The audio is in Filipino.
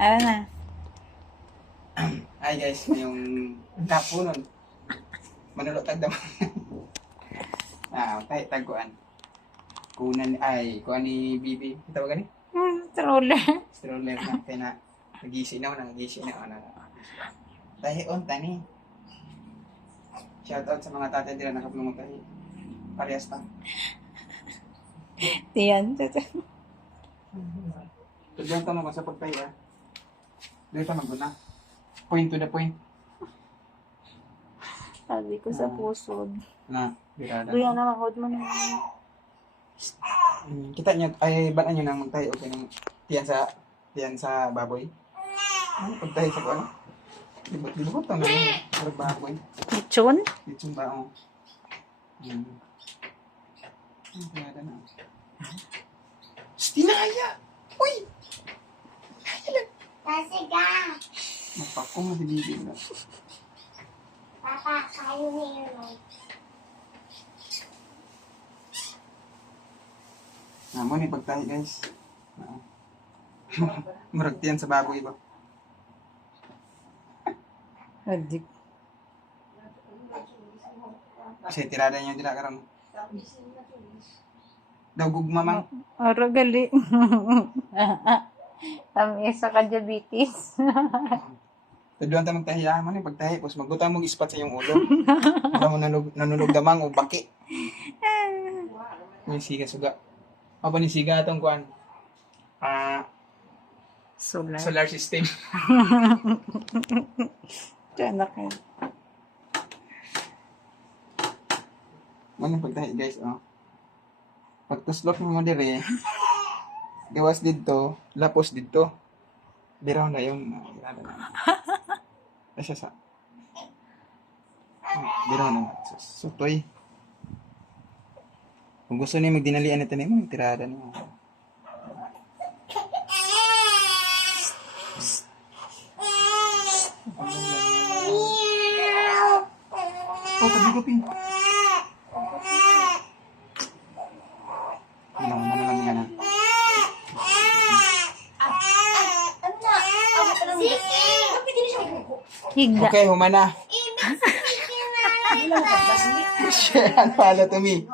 Ano na? Ay guys, yung tapo nun. Manulotag naman. Tayo taguan. Kunan, kuan ni Bibi. Ito ba gani? Stroller. Stroller na. Kaya na, nag-isi na. Tahi on, tani. Shoutout sa mga tatay nila nakapulong tahi. Parehas pa. Diyan. Tudyan tanong ko sa pagtahi Dito maguna. Point to the point. Sabi ko sa pusod. Na, birada. Kuya na makod mo na. Kita niyo, ay ba't nyo nang magtahi o ng tiyan sa baboy? Ano pagtahi sa kuwan? Di ba ko ito na baboy? Lechon? Lechon ba ako? Birada na. Stinaya! Uy! Tasiga! Mapakong na si Bibi na. Papa, kayo niyo. Naman yung pagtahi guys. Murag tiyan sa baboy ba? Adik. Kasi tirada niya din karon. Daw gugma man. Aro gali. Kami sa ka-diabetes. Tuduan ta magtahiya man yung pagtahi. Tapos magbutang mong ispat sa iyong ulo. Para mo nanulog damang o baki. Yung siga suga. Apa ni siga atong kuan? Solar. Solar system. Diyan na kayo. Man yung pagtahi guys, Pagtuslok mo dire, gawas dito, lapos dito. Biraw na yung irada na. Asya sa. Biraw na. Sutoy. Kung gusto niya magdinalian ito niya, tirada niya. Oh, tabi ko pin. Ano lang yan Higda. Okay, humana. Share and follow to me.